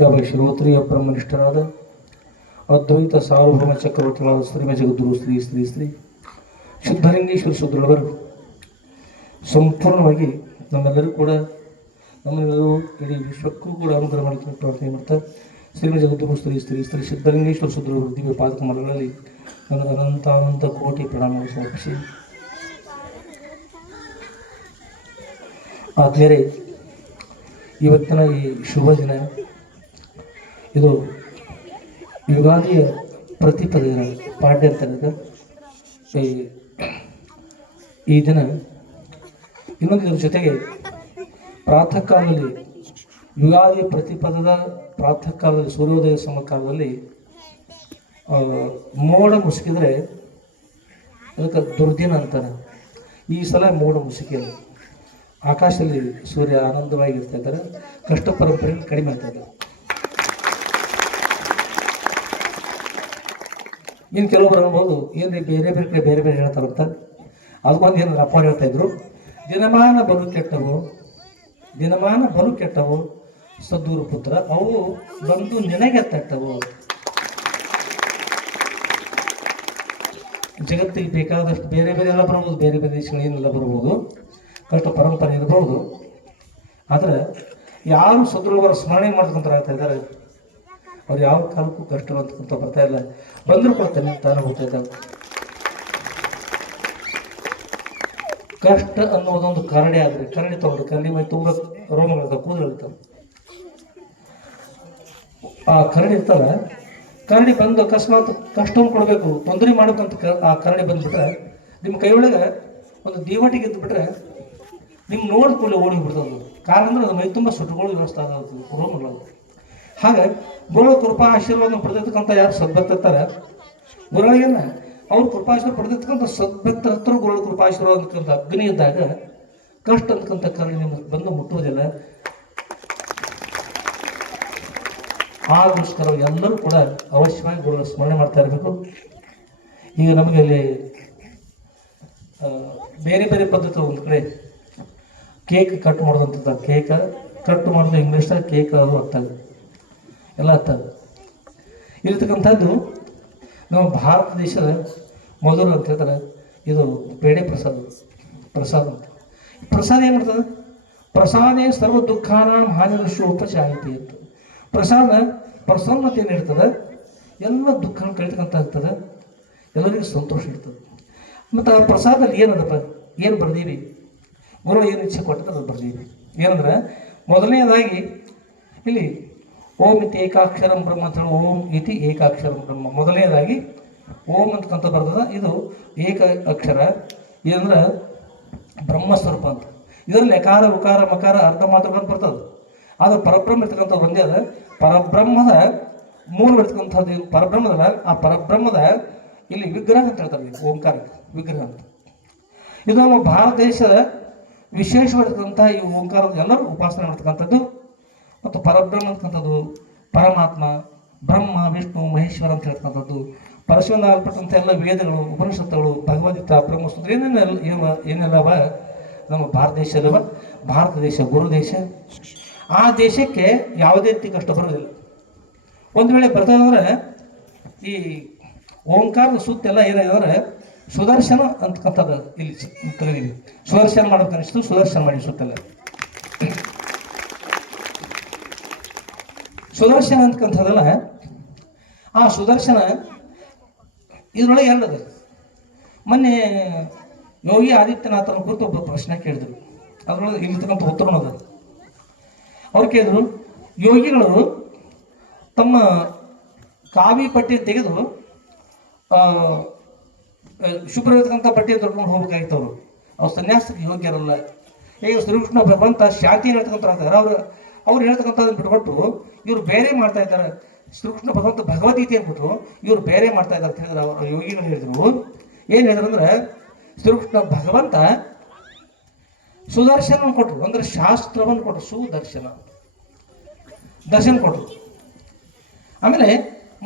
ಯಾವ ಶ್ರೋತ್ರಿಯ ಬ್ರಹ್ಮನಿಷ್ಠರಾದ ಅದ್ವೈತ ಸಾರ್ವಭೌಮ ಚಕ್ರವರ್ತಿಗಳಾದ ಶ್ರೀಮ ಜಗದ್ಗುರು ಶ್ರೀ ಸ್ತ್ರೀ ಶ್ರೀ ಶುದ್ಧಲಿಂಗೇಶ್ವರ ಶುದ್ಧರವರು ಸಂಪೂರ್ಣವಾಗಿ ನಮ್ಮೆಲ್ಲರೂ ಕೂಡ ನಮ್ಮೆಲ್ಲರೂ ಇಡೀ ವಿಶ್ವಕ್ಕೂ ಕೂಡ ಅನುಗ್ರಹ ಮಾಡಲಿಕ್ಕೆ ಪ್ರಾರ್ಥನೆ ಮಾಡ್ತಾ ಶ್ರೀಮ ಜಗದ್ಗುರು ಶ್ರೀ ಸ್ತ್ರೀ ಶ್ರೀ ಸಿದ್ಧಲಿಂಗೇಶ್ವರ ಶುದ್ಧರವರು ದಿವ್ಯ ಪಾದಕಮಲಗಳಲ್ಲಿ ನನ್ನ ಅನಂತಾನಂತ ಕೋಟಿ ಪ್ರಣಾಮಗಳು ಸಮರ್ಪಿಸಿ ಆದ್ಮೇಲೆ ಇವತ್ತಿನ ಈ ಶುಭ ದಿನ ಇದು ಯುಗಾದಿಯ ಪ್ರತಿಪದ ದಿನ ಪಾಡ್ಯ ಅಂತಾರೆ ಈ ಈ ದಿನ ಇನ್ನೊಂದು ಜೊತೆಗೆ ಪ್ರಾತಃ ಕಾಲದಲ್ಲಿ ಯುಗಾದಿ ಪ್ರತಿಪದದ ಪ್ರಾತಃ ಕಾಲದಲ್ಲಿ ಸೂರ್ಯೋದಯ ಸಮಕಾಲದಲ್ಲಿ ಕಾಲದಲ್ಲಿ ಮೋಡ ಮುಸುಕಿದ್ರೆ ಅದಕ್ಕೆ ದುರ್ದಿನ ಅಂತಾರೆ. ಈ ಸಲ ಮೋಡ ಮುಸುಕಿಲ್ಲ. ಆಕಾಶದಲ್ಲಿ ಸೂರ್ಯ ಆನಂದವಾಗಿ ಇರ್ತಾ ಇದ್ದಾರೆ. ಕಷ್ಟ ಪರಂಪರೆ ಕಡಿಮೆ ಆಗ್ತಾ ಇದ್ದಾರೆ ಇನ್ನು ಕೆಲವೊಬ್ರು ಅನ್ಬೋದು ಏನು ಬೇರೆ ಬೇರೆ ಕಡೆ ಬೇರೆ ಬೇರೆ ಹೇಳ್ತಾರಂತ. ಅದಕ್ಕೊಂದು ಏನು ಅಪ್ಪ ಹೇಳ್ತಾ ಇದ್ರು, ದಿನಮಾನ ಬಲು ಕೆಟ್ಟವು, ದಿನಮಾನ ಬಲು ಕೆಟ್ಟವು ಸದ್ದೂರು ಪುತ್ರ, ಅವು ಬಂದು ನಿನಗೆ ತಟ್ಟವು. ಜಗತ್ತಿಗೆ ಬೇಕಾದಷ್ಟು ಬೇರೆ ಬೇರೆ ಎಲ್ಲ ಬರ್ಬೋದು, ಬೇರೆ ಬೇರೆ ದೇಶಗಳೇನೆಲ್ಲ ಬರ್ಬೋದು ಕಷ್ಟ ಪರಂಪರೆ ಇರ್ಬೋದು ಆದರೆ ಯಾರು ಸದೃಢವರ ಸ್ಮರಣೆ ಮಾಡ್ಕೊಂತಾರೆ ಆಗ್ತಾ ಇದ್ದಾರೆ? ಅವ್ರು ಯಾವ ಕಾಲಕ್ಕೂ ಕಷ್ಟ ಅಂತ ಬರ್ತಾ ಇಲ್ಲ. ಬಂದರೂ ಕೊಡ್ತೇನೆ ತಾನೇ ಹೋಗ್ತಾ ಕಷ್ಟ ಅನ್ನೋದೊಂದು ಕರಡಿ ಆದ್ರೆ, ಕರಡಿ ತಗೊಂಡು ಕರಡಿ ಮೈ ತುಂಬ ರೋಮಗಳಿರ್ತಾವೆ ಕೂದಲಿರ್ತಾವೆ ಆ ಕರಡಿ ಇರ್ತಾರ ಕರಡಿ ಬಂದು ಅಕಸ್ಮಾತ್ ಕಷ್ಟವನ್ನು ಕೊಡಬೇಕು, ತೊಂದರೆ ಮಾಡ್ಬೇಕಂತ ಕ- ಆ ಕರಡಿ ಬಂದ್ಬಿಟ್ರೆ, ನಿಮ್ಮ ಒಳಗೆ ಒಂದು ದೀವಟಿಗೆ ಇದ್ದುಬಿಟ್ರೆ ನಿಮ್ಗೆ ನೋಡಿದ ಕೂಡಲೇ ಓಡಿ ಬಿಡ್ತದೆ ಕಾರಣ ಅಂದ್ರೆ ಅದು ಮೈ ತುಂಬ ಸುಟ್ಟುಗಳು ವ್ಯವಸ್ಥೆ ಆಗುತ್ತೆ ರೋಮಗಳು ಹಾಗೆ ಗುರುಗಳ ಕೃಪಾ ಆಶೀರ್ವಾದ ಪಡೆದಿರ್ತಕ್ಕಂಥ ಯಾರು ಸದ್ಭಕ್ತಿರ್ತಾರೆ ಗುರುಗಳಿಗೆಲ್ಲ ಅವ್ರು ಕೃಪಾಶೀರ್ವಾದ ಪಡೆದಿರ್ತಕ್ಕಂಥ ಸದ್ಭಕ್ತರ ಗುರುಗಳ ಕೃಪಾಶೀರ್ವಾದ ಅಂತಕ್ಕಂಥ ಅಗ್ನಿ ಇದ್ದಾಗ ಕಷ್ಟ ಅಂತಕ್ಕಂಥ ಕಾರಣ ನಿಮಗೆ ಬಂದು ಮುಟ್ಟುವುದಿಲ್ಲ. ಆಗೋಸ್ಕರ ಎಲ್ಲರೂ ಕೂಡ ಅವಶ್ಯವಾಗಿ ಗುರುಗಳ ಸ್ಮರಣೆ ಮಾಡ್ತಾ ಇರಬೇಕು. ಈಗ ನಮಗೆ ಅಲ್ಲಿ ಬೇರೆ ಬೇರೆ ಪದ್ಧತಿ ಒಂದು ಕಡೆ ಕೇಕ್ ಕಟ್ ಮಾಡೋದಂತ ಕೇಕ್, ಕಟ್ ಮಾಡಿದ್ರೆ ಇಂಗ್ಲೀಷ್ದಾಗ ಕೇಕ್ ಅದು ಆಗ್ತದೆ ಎಲ್ಲ ಆಗ್ತದೆ ಇರ್ತಕ್ಕಂಥದ್ದು ನಮ್ಮ ಭಾರತ ದೇಶದ ಮೊದಲು ಅಂತ ಹೇಳ್ತಾರೆ, ಇದು ಪೇಡೆ ಪ್ರಸಾದ ಪ್ರಸಾದ ಅಂತ. ಪ್ರಸಾದ ಏನು ಮಾಡ್ತದೆ? ಪ್ರಸಾದೇ ಸರ್ವ ದುಃಖಾನ ಹಾನಿರಷ್ಟು ಉಪಚಾರಿತಿ ಅಂತ. ಪ್ರಸಾದ ಪ್ರಸನ್ನತೆ ನೀಡ್ತದೆ, ಎಲ್ಲ ದುಃಖ ಕಳಿತಕ್ಕಂಥ ಆಗ್ತದೆ, ಎಲ್ಲರಿಗೂ ಸಂತೋಷ ಇರ್ತದೆ. ಮತ್ತು ಆ ಪ್ರಸಾದಲ್ಲಿ ಏನದಪ್ಪ? ಏನು ಬರ್ದೀವಿ ಗುರು ಏನು ಇಚ್ಛೆ ಕೊಟ್ಟದ ಅದು ಬರ್ದೀವಿ ಏನಂದ್ರೆ, ಮೊದಲನೇದಾಗಿ ಇಲ್ಲಿ ಓಂ ಇತಿ ಏಕಾಕ್ಷರಂ ಬ್ರಹ್ಮ ಅಂತ ಹೇಳಿ ಓಂ ಇತಿ ಏಕಾಕ್ಷರಂ ಬ್ರಹ್ಮ. ಮೊದಲನೇದಾಗಿ ಓಂ ಅಂತಕ್ಕಂಥ ಬರ್ತದ. ಇದು ಏಕ ಅಕ್ಷರ ಏನಂದ್ರೆ ಬ್ರಹ್ಮಸ್ವರೂಪ ಅಂತ. ಇದರಲ್ಲಿ ಯಕಾರ ಉಕಾರ, ಮಕಾರ, ಅರ್ಧ ಮಾತ್ರಗಳನ್ನು ಬರ್ತದೆ. ಆದ್ರೆ ಪರಬ್ರಹ್ಮ ಇರ್ತಕ್ಕಂಥ ಒಂದೇ ಅದ. ಪರಬ್ರಹ್ಮದ ಮೂಲ ಇರ್ತಕ್ಕಂಥದ್ದು ಪರಬ್ರಹ್ಮದ, ಆ ಪರಬ್ರಹ್ಮದ ಇಲ್ಲಿ ವಿಗ್ರಹ ಅಂತ ಹೇಳ್ತಾರೆ ಓಂಕಾರ ವಿಗ್ರಹ ಅಂತ. ಇದು ನಮ್ಮ ಭಾರತ ದೇಶದ ವಿಶೇಷವಾಗಿರ್ತಕ್ಕಂಥ ಈ ಓಂಕಾರದ ಎಲ್ಲರೂ ಉಪಾಸನೆ ಮಾಡ್ತಕ್ಕಂಥದ್ದು ಮತ್ತು ಪರಬ್ರಹ್ಮ ಅಂತಕ್ಕಂಥದ್ದು ಪರಮಾತ್ಮ, ಬ್ರಹ್ಮ, ವಿಷ್ಣು, ಮಹೇಶ್ವರ ಅಂತ ಹೇಳ್ತಕ್ಕಂಥದ್ದು. ಪರಶುವಿನ ಆಲ್ಪಟ್ಟಂಥ ಎಲ್ಲ ವೇದಗಳು, ಉಪನಿಷತ್ತುಗಳು, ಭಗವದ್ಗೀತಾ, ಬ್ರಹ್ಮಸೂತ್ರ, ಏನೇನೆಲ್ಲ ಏನು ಏನೆಲ್ಲವ? ನಮ್ಮ ಭಾರತ ದೇಶದವ ಭಾರತ ದೇಶ, ಗುರು ದೇಶ. ಆ ದೇಶಕ್ಕೆ ಯಾವುದೇ ರೀತಿ ಕಷ್ಟ ಬರೋದಿಲ್ಲ ಒಂದು ವೇಳೆ ಬರ್ತದಂದ್ರೆ ಈ ಓಂಕಾರದ ಸುತ್ತೆಲ್ಲ ಏನಾಗಿದೆ ಅಂದರೆ ಸುದರ್ಶನ ಅಂತಕ್ಕಂಥದ್ದು ಇಲ್ಲಿ ಸುದರ್ಶನ ಸುದರ್ಶನ ಮಾಡ್ಬೇಕನ್ನಿಸ್ತು ಸುದರ್ಶನ ಮಾಡಿ ಸುತ್ತೆಲ್ಲ ಸುದರ್ಶನ ಅಂತಕ್ಕಂಥದ್ದಲ್ಲ ಆ ಸುದರ್ಶನ ಇದರೊಳಗೆ ಎರಡದು. ಮೊನ್ನೆ ಯೋಗಿ ಆದಿತ್ಯನಾಥನ ಕುರಿತು ಒಬ್ಬ ಪ್ರಶ್ನೆ ಕೇಳಿದ್ರು. ಅದರೊಳಗೆ ಇಲ್ಲಿರ್ತಕ್ಕಂಥ ಉತ್ತರ ಅದ. ಅವ್ರು ಕೇಳಿದ್ರು ಯೋಗಿಗಳು ತಮ್ಮ ಕಾವಿ ಪಟ್ಟಿ ತೆಗೆದು ಆ, ಇರತಕ್ಕಂಥ ಪಟ್ಟಿ ತೊಡ್ಕೊಂಡು ಹೋಗ್ಬೇಕಾಗಿತ್ತು ಅವರು ಅವ್ರು ಸನ್ಯಾಸಕ್ಕೆ ಯೋಗ್ಯರಲ್ಲ. ಈಗ ಶ್ರೀಕೃಷ್ಣ ಭಗವಂತ ಶಾಂತಿ ಹೇಳ್ತಕ್ಕಂಥ ಅವ್ರು ಅವ್ರು ಹೇಳ್ತಕ್ಕಂಥದ್ದನ್ನು ಬಿಟ್ಕೊಟ್ಟು ಇವ್ರು ಬೇರೆ ಮಾಡ್ತಾ ಇದ್ದಾರೆ. ಶ್ರೀಕೃಷ್ಣ ಭಗವಂತ ಭಗವದ್ಗೀತೆ ಅಂದ್ಬಿಟ್ಟು ಇವ್ರು ಬೇರೆ ಮಾಡ್ತಾ ಇದ್ದಾರೆ ಅಂತ ಹೇಳಿದ್ರು ಅವರು ಯೋಗಿಗಳು ಹೇಳಿದ್ರು. ಏನು ಹೇಳಿದ್ರು ಅಂದ್ರೆ, ಶ್ರೀಕೃಷ್ಣ ಭಗವಂತ ಸುದರ್ಶನ ಕೊಟ್ಟರು ಅಂದ್ರೆ ಶಾಸ್ತ್ರವನ್ನು ಕೊಟ್ಟರು ಸುದರ್ಶನ. ದರ್ಶನ ಕೊಟ್ಟರು ಆಮೇಲೆ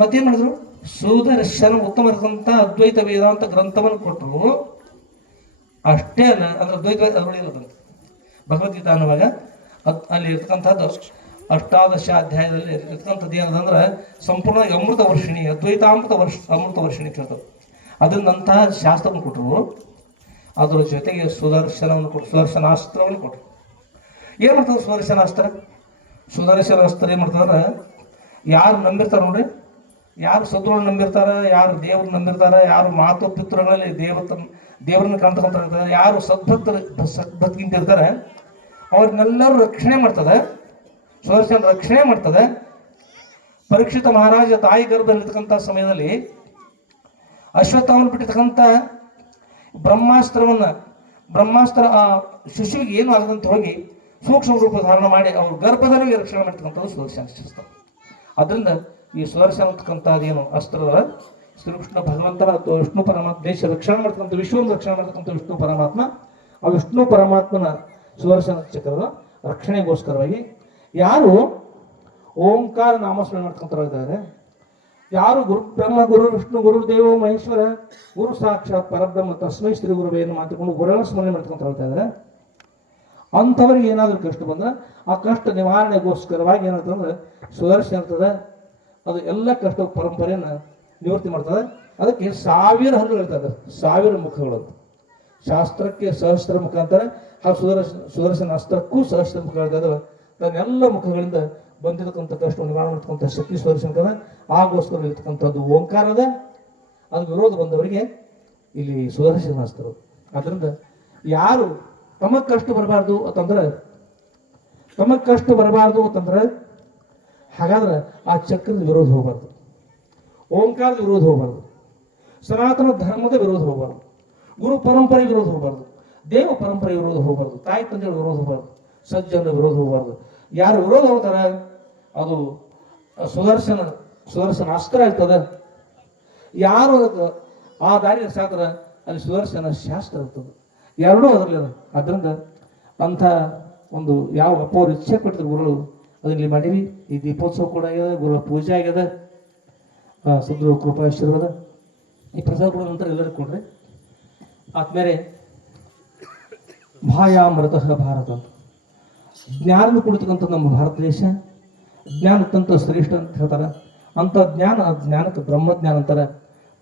ಮತ್ತೇನು ಮಾಡಿದ್ರು? ಸುದರ್ಶನ ಉತ್ತಮವಾದಂಥ ಅದ್ವೈತ ವೇದಾಂತ ಗ್ರಂಥವನ್ನು ಕೊಟ್ಟರು ಅಷ್ಟೇ ಅಲ್ಲ, ಅಂದ್ರೆ ಅದ್ವೈತ ಅದರೊಳಗೆ ಭಗವದ್ಗೀತಾ ಅನ್ನುವಾಗ ಅಲ್ಲಿ ಇರ್ತಕ್ಕಂಥದ್ದು ಅಷ್ಟಾದಶ ಅಧ್ಯಾಯದಲ್ಲಿ ಇರ್ತಕ್ಕಂಥದ್ದು ಏನದಂದ್ರೆ ಸಂಪೂರ್ಣ ಅಮೃತ ವರ್ಷಿಣಿ, ಅದ್ವೈತಾಮೃತ ವರ್ಷ, ಅಮೃತ ವರ್ಷಿಣಿ ಕೇಳ್ತವೆ ಅದನ್ನಂತಹ ಶಾಸ್ತ್ರವನ್ನು ಕೊಟ್ಟರು ಅದರ ಜೊತೆಗೆ ಸುದರ್ಶನವನ್ನು ಕೊಟ್ಟು ಸುದರ್ಶನಾಸ್ತ್ರವನ್ನು ಕೊಟ್ಟರು ಏನು ಮಾಡ್ತಾರೆ ಸುದರ್ಶನಾಸ್ತ್ರ? ಸುದರ್ಶನಾಸ್ತ್ರ ಏನು ಮಾಡ್ತಾರೆ ಯಾರು ನಂಬಿರ್ತಾರೆ ನೋಡಿ, ಯಾರು ಸದ್ರುಗಳನ್ನ ನಂಬಿರ್ತಾರೆ, ಯಾರು ದೇವ್ರು ನಂಬಿರ್ತಾರೆ, ಯಾರು ಮಾತು ಪಿತೃಗಳಲ್ಲಿ ದೇವತ ದೇವರನ್ನು ಕಾಣ್ತಕ್ಕಂಥ ಯಾರು ಸದ್ಭಕ್ತರು, ಸದ್ಭಕ್ತಿಗಿಂತ ಇರ್ತಾರೆ, ಅವ್ರನ್ನೆಲ್ಲರೂ ರಕ್ಷಣೆ ಮಾಡ್ತದೆ. ಸುದರ್ಶನ ರಕ್ಷಣೆ ಮಾಡ್ತದೆ. ಪರೀಕ್ಷಿತ ಮಹಾರಾಜ ತಾಯಿ ಗರ್ಭದಲ್ಲಿರ್ತಕ್ಕಂಥ ಸಮಯದಲ್ಲಿ ಅಶ್ವತ್ಥವನ್ನು ಬಿಟ್ಟಿರ್ತಕ್ಕಂಥ ಬ್ರಹ್ಮಾಸ್ತ್ರವನ್ನು, ಬ್ರಹ್ಮಾಸ್ತ್ರ ಆ ಶಿಶುವಿಗೆ ಏನು ಆಗದಂತ ಹೋಗಿ ಸೂಕ್ಷ್ಮ ರೂಪ ಧಾರಣ ಮಾಡಿ ಅವ್ರ ಗರ್ಭದಲ್ಲಿ ರಕ್ಷಣೆ ಮಾಡ್ತಕ್ಕಂಥದ್ದು ಸುದರ್ಶನ ಶಸ್ತ್ರ ಅದರಿಂದ ಈ ಸುದರ್ಶನ ಅಂತಕ್ಕಂಥದ್ದು ಏನು ಅಸ್ತ್ರ? ಶ್ರೀಕೃಷ್ಣ ಭಗವಂತನ ಅಥವಾ ವಿಷ್ಣು ಪರಮಾತ್ಮ, ದೇಶ ರಕ್ಷಣೆ ಮಾಡ್ತಕ್ಕಂಥ, ವಿಶ್ವವನ್ನು ರಕ್ಷಣೆ ಮಾಡ್ತಕ್ಕಂಥ ವಿಷ್ಣು ಪರಮಾತ್ಮ. ಆ ವಿಷ್ಣು ಪರಮಾತ್ಮನ ಸುದರ್ಶನ ಚಕ್ರದ ರಕ್ಷಣೆಗೋಸ್ಕರವಾಗಿ ಯಾರು ಓಂಕಾರ ನಾಮಸ್ಮರಣೆ ಇದ್ದಾರೆ. ಯಾರು ಗುರು ಬ್ರಹ್ಮ, ಗುರು ವಿಷ್ಣು, ಗುರು ದೇವ, ಮಹೇಶ್ವರ, ಗುರು ಸಾಕ್ಷಾತ್ ಪರಬ್ರಹ್ಮ, ತಸ್ಮೈ ಶ್ರೀ ಗುರುವೇನು ಮಾತುಕೊಂಡು ಗುರುಗಳ ಸ್ಮರಣೆ ಮಾಡ್ಕೊಂತ ಇದ್ದಾರೆ. ಅಂಥವ್ರಿಗೆ ಏನಾದರೂ ಕಷ್ಟ ಬಂದ್ರೆ ಆ ಕಷ್ಟ ನಿವಾರಣೆಗೋಸ್ಕರವಾಗಿ ಏನಂತಂದ್ರೆ ಸುದರ್ಶನ ಇರ್ತದೆ. ಅದು ಎಲ್ಲ ಕಷ್ಟ ಪರಂಪರೆಯನ್ನು ನಿವೃತ್ತಿ ಮಾಡ್ತದೆ. ಅದಕ್ಕೆ ಸಾವಿರ ಹಲ್ಲು ಇರ್ತದೆ ಸಾವಿರ ಮುಖಗಳು ಅಂತ. ಶಾಸ್ತ್ರಕ್ಕೆ ಸಹಸ್ರ ಮುಖ ಅಂತಾರೆ ಆ ಸುದರ್ಶನ ಸುದರ್ಶನ ಅಸ್ತ್ರಕ್ಕೂ ಸಹಸ್ರ ಮುಖ ಹೇಳ್ತಾರೆ ತನ್ನೆಲ್ಲ ಮುಖಗಳಿಂದ ಬಂದಿರತಕ್ಕಂಥ ಕಷ್ಟ ನಿವಾರಣೆ ಮಾಡ್ತಕ್ಕಂಥ ಶಕ್ತಿ ಸುದರ್ಶನ ಆಗೋಸ್ಕರ ಇರ್ತಕ್ಕಂಥದ್ದು ಓಂಕಾರದ ಅದು. ವಿರೋಧ ಬಂದವರಿಗೆ ಇಲ್ಲಿ ಸುದರ್ಶನ ಅಸ್ತ್ರ ಅದರಿಂದ ಯಾರು ತಮಗೆ ಕಷ್ಟ ಬರಬಾರ್ದು ಅಂತಂದ್ರೆ, ತಮಗೆ ಕಷ್ಟ ಬರಬಾರ್ದು ಅಂತಂದ್ರೆ, ಹಾಗಾದ್ರೆ ಆ ಚಕ್ರದ ವಿರೋಧ ಹೋಗಬಾರ್ದು. ಓಂಕಾರದ ವಿರೋಧ ಹೋಗಬಾರ್ದು. ಸನಾತನ ಧರ್ಮದ ವಿರೋಧ ಹೋಗಬಾರ್ದು. ಗುರು ಪರಂಪರೆ ವಿರೋಧ ಹೋಗಬಾರ್ದು. ದೇವ ಪರಂಪರೆ ವಿರೋಧ ಹೋಗಬಾರ್ದು. ತಾಯಿ, ತಂದೆಗಳ ವಿರೋಧ ಹೋಗಬಾರ್ದು. ಸಜ್ಜನರ ವಿರೋಧ ಹೋಗಬಾರ್ದು. ಯಾರು ವಿರೋಧ ಹೋಗ್ತಾರ, ಅದು ಸುದರ್ಶನ ಸುದರ್ಶನ ಅಸ್ತ್ರ ಇರ್ತದೆ. ಯಾರು ಆ ದಾರಿಯ ಸಾಕ್ರ ಅಲ್ಲಿ ಸುದರ್ಶನ ಶಾಸ್ತ್ರ ಇರ್ತದೆ. ಎರಡೂ ಅದರಲ್ಲಿ ಅದ. ಅದರಿಂದ ಅಂಥ ಒಂದು ಯಾವ ಅಪ್ಪ ಇಚ್ಛೆ ಪಟ್ಟಿದ್ರು ಗುರುಗಳು ಅದರಲ್ಲಿ ಮಾಡೀವಿ. ಈ ದೀಪೋತ್ಸವ ಕೂಡ ಆಗ್ಯದ ಗುರುಗಳ ಪೂಜೆ ಆಗ್ಯದ ಸುದ್ರ ಕೃಪಾ ಆಶೀರ್ವಾದ. ಈ ಪ್ರಸಾದ ಕೊಡೋ ನಂತರ ಎಲ್ಲರಿಗೂ ಕೊಡ್ರಿ. ಆದ್ಮೇಲೆ ಭಾಯಾಮೃತ ಭಾರತ ಅಂತ. ಜ್ಞಾನ ಕೊಡ್ತಕ್ಕಂಥ ನಮ್ಮ ಭಾರತ ದೇಶ, ಜ್ಞಾನ ಶ್ರೇಷ್ಠ ಅಂತ ಹೇಳ್ತಾರೆ. ಅಂಥ ಜ್ಞಾನ ಆ ಜ್ಞಾನಕ್ಕೆ ಬ್ರಹ್ಮಜ್ಞಾನ ಅಂತಾರೆ.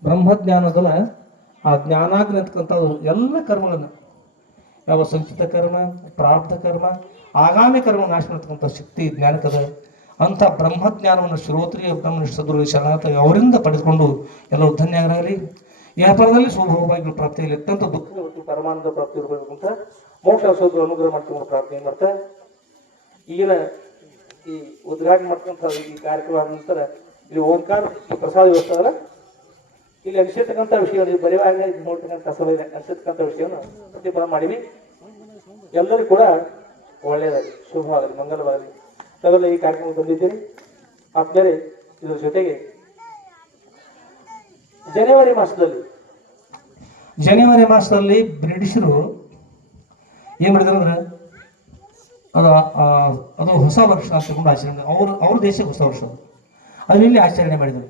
ಬ್ರಹ್ಮಜ್ಞಾನದಲ್ಲ ಆ ಜ್ಞಾನಾಗ್ನಿ ಅಂತಕ್ಕಂಥದ್ದು ಎಲ್ಲ ಕರ್ಮಗಳನ್ನು. ಯಾವ ಸಂಚಿತ ಕರ್ಮ ಪ್ರಾರ್ಥ ಕರ್ಮ, ಆಗಾಮಿ ಕರ್ಮ ನಾಶ ಮಾಡ್ತಕ್ಕಂಥ ಶಕ್ತಿ ಜ್ಞಾನಕ್ಕದ. ಅಂಥ ಬ್ರಹ್ಮಜ್ಞಾನವನ್ನು ಶ್ರೋತ್ರಿಯ ಬ್ರಹ್ಮ ಸದುರು ಶರಣಾಥ ಅವರಿಂದ ಪಡೆದುಕೊಂಡು ಎಲ್ಲರೂ ಧನ್ಯರಾಗಲಿ. ವ್ಯಾಪಾರದಲ್ಲಿ ಶುಭಭಾಗ್ಯಗಳು ಪ್ರಾಪ್ತಿಯಲ್ಲಿ ಅತ್ಯಂತ ದುಃಖ ಪರಮಾನಂದ ಪ್ರಾಪ್ತಿ ಇರಬೇಕು ಅಂತ ಮೋಕ್ಷ ಅನುಗ್ರಹ ಮಾಡ್ಕೊಂಡು ಪ್ರಾರ್ಥನೆ ಮಾಡ್ತಾ ಈಗಿನ ಈ ಉದ್ಘಾಟನೆ ಮಾಡ್ತಕ್ಕಂಥ ಈ ಕಾರ್ಯಕ್ರಮ ಆದ ನಂತರ ಇಲ್ಲಿ ಓಂಕಾರ ಈ ಪ್ರಸಾದ ವ್ಯವಸ್ಥೆ ಇಲ್ಲಿ ಅನಿಸಿರ್ತಕ್ಕಂಥ ವಿಷಯ ನೀವು ಬರೆಯುವಾಗ ಇದು ನೋಡ್ತಕ್ಕಂಥ ಸಭೆ, ಅನಿಸಿರ್ತಕ್ಕಂಥ ವಿಷಯವನ್ನು ಪ್ರತಿಫಲ ಮಾಡಿವಿ. ಎಲ್ಲರೂ ಕೂಡ ಒಳ್ಳೆಯದಾಗಲಿ, ಶುಭವಾಗಲಿ, ಮಂಗಲವಾಗಲಿ. ತಾವೆಲ್ಲ ಈ ಕಾರ್ಯಕ್ರಮ ಬಂದಿದ್ದೀರಿ. ಆದ್ಮೇಲೆ ಇದ್ರ ಜೊತೆಗೆ ಜನವರಿ ಮಾಸದಲ್ಲಿ ಜನವರಿ ಮಾಸದಲ್ಲಿ ಬ್ರಿಟಿಷರು ಏನ್ ಮಾಡಿದ್ರು ಅಂದ್ರೆ ಅದು ಅದು ಹೊಸ ವರ್ಷ ತಗೊಂಡು ಆಚರಣೆ ಅವ್ರ ಅವ್ರ ದೇಶಕ್ಕೆ ಹೊಸ ವರ್ಷ ಅದು. ಇಲ್ಲಿ ಆಚರಣೆ ಮಾಡಿದರು.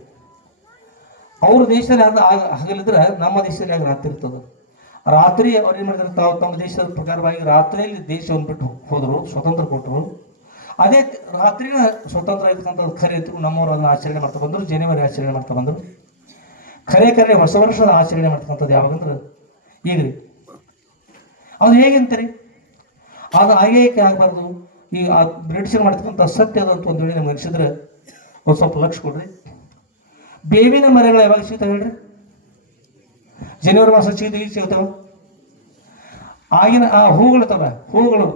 ಅವ್ರ ದೇಶದಲ್ಲಿ ಆಗ ಹಗಲಿದ್ರೆ ನಮ್ಮ ದೇಶದಲ್ಲಿ ಆಗ ರಾತ್ರಿ ಇರ್ತದೆ. ರಾತ್ರಿ ಅವ್ರು ಏನು ಮಾಡಿದ್ರು? ತಾವು ತಮ್ಮ ದೇಶದ ಪ್ರಕಾರವಾಗಿ ರಾತ್ರಿಯಲ್ಲಿ ದೇಶವನ್ನು ಬಿಟ್ಟು ಹೋದರು, ಸ್ವತಂತ್ರ ಕೊಟ್ಟರು ಅದೇ ರಾತ್ರಿನ ಸ್ವತಂತ್ರ ಇರ್ತಕ್ಕಂಥದ್ದು ಖರೆ ಇತ್ತು ನಮ್ಮವರು ಅದನ್ನು ಆಚರಣೆ ಮಾಡ್ತಾ ಬಂದರು, ಜನವರಿ ಆಚರಣೆ ಮಾಡ್ತಾ ಬಂದರು. ಖರೆ ಖರೆ ಹೊಸ ವರ್ಷದ ಆಚರಣೆ ಮಾಡ್ತಕ್ಕಂಥದ್ದು ಯಾವಾಗಂದ್ರೆ ಈಗ ರೀ ಅದು ಹೇಗಂತೀರಿ? ಅದು ಹಾಗೆ ಏಕೆ ಆಗಬಾರ್ದು? ಈ ಆ ಬ್ರಿಟಿಷರು ಮಾಡ್ತಕ್ಕಂಥ ಸತ್ಯ ಅದಂತ ಒಂದು ವೇಳೆ ನಿಮ್ಗೆ ಅನಿಸಿದ್ರೆ ಒಂದು ಸ್ವಲ್ಪ ಲಕ್ಷ ಕೊಡ್ರಿ. ಬೇವಿನ ಮರಗಳು ಯಾವಾಗ ಸಿಗ್ತಾವೆ ಹೇಳ್ರಿ? ಜನವರಿ ಮಾಸ ಈಗ ಸಿಗ್ತಾವ. ಆಗಿನ ಆ ಹೂಗಳು ತವ ಹೂಗಳು,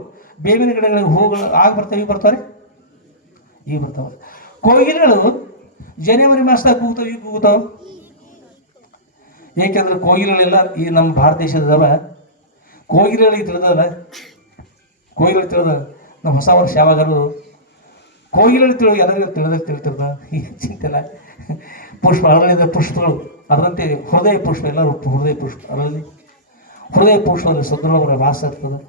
ಬೇವಿನ ಗಿಡಗಳಿಗೆ ಹೂಗಳು ಆಗ ಬರ್ತಾವೆ, ಈಗ ಬರ್ತಾವ್ರಿ ಈಗ ಬರ್ತಾವೆ. ಕೋಗಿಲೆಗಳು ಜನವರಿ ಮಾಸದಾಗ ಕೂಗ್ತಾವ, ಈಗ ಕೂಗ್ತಾವ. ಏಕೆಂದ್ರೆ ಕೋಗಿಲೆಗಳೆಲ್ಲ ಈ ನಮ್ಮ ಭಾರತ ದೇಶದವ. ಕೋಗಿಲೆಗಳಿಗೆ ತಿಳಿದಲ್ಲ ಕೋಗಿಲೆ ತಿಳಿದ ನಮ್ಮ ಹೊಸ ವರ್ಷ ಯಾವಾಗಾರು ಕೋಗಿಲೆ ತಿಳಿದು ಎಲ್ಲರಿಗೂ ತಿಳಿದ ತಿಳಿತಿರ್ದ ಈ ಚಿಂತೆಲ್ಲ ಪುಷ್ಪ ಅದರಲ್ಲಿದ್ದ ಪುಷ್ಪಗಳು, ಅದರಂತೆ ಹೃದಯ ಪುಷ್ಪ, ಎಲ್ಲರೂ ಹೃದಯ ಪುಷ್ಪ ಅದರಲ್ಲಿ. ಹೃದಯ ಪುಷ್ಪದಲ್ಲಿ ಸದೃಢವರ ವಾಸ ಇರ್ತದೆ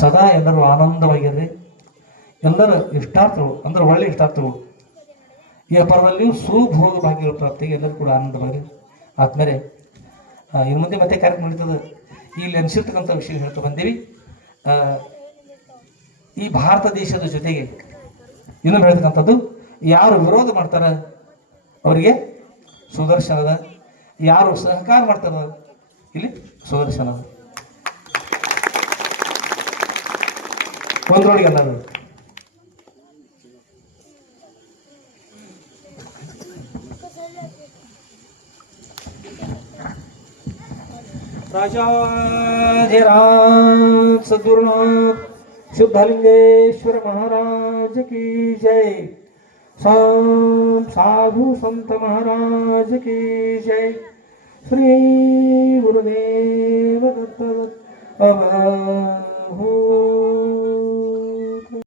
ಸದಾ ಎಲ್ಲರೂ ಆನಂದವಾಗಿರ್ರಿ. ಎಲ್ಲರ ಇಷ್ಟಾರ್ಥಗಳು, ಅಂದ್ರೆ ಒಳ್ಳೆ ಇಷ್ಟಾರ್ಥಗಳು. ಈ ವ್ಯಾಪಾರದಲ್ಲಿಯೂ ಸುಭೋಗ ಭಾಗ್ಯಗಳ ಪ್ರಾಪ್ತಿಗೆ ಎಲ್ಲರೂ ಕೂಡ ಆನಂದವಾಗಿ ಆದ್ಮೇಲೆ ಇನ್ನು ಮುಂದೆ ಮತ್ತೆ ಕಾರ್ಯಕ್ರಮ ನಡೀತದೆ. ಇಲ್ಲಿ ಅನಿಸಿರ್ತಕ್ಕಂಥ ವಿಷಯ ಹೇಳ್ತಾ ಬಂದೀವಿ. ಈ ಭಾರತ ದೇಶದ ಜೊತೆಗೆ ಇನ್ನೊಂದು ಹೇಳ್ತಕ್ಕಂಥದ್ದು ಯಾರು ವಿರೋಧ ಮಾಡ್ತಾರೆ ಅವರಿಗೆ ಸುದರ್ಶನದ ಯಾರು ಸಹಕಾರ ಮಾಡ್ತಾರ ಇಲ್ಲಿ ಸುದರ್ಶನ ಒಂದ್ರೊಳಗೆ ಎಲ್ಲರೂ राजाधिराज सद्गुरुनाथ शुद्धलिंगेश्वर महाराज શુદ્ધલિંગેશ્વર મહારાજ કી જય સાધુ સંત મહારાજ કી જય શ્રી ગુરુદેવ દત્ત અબહુ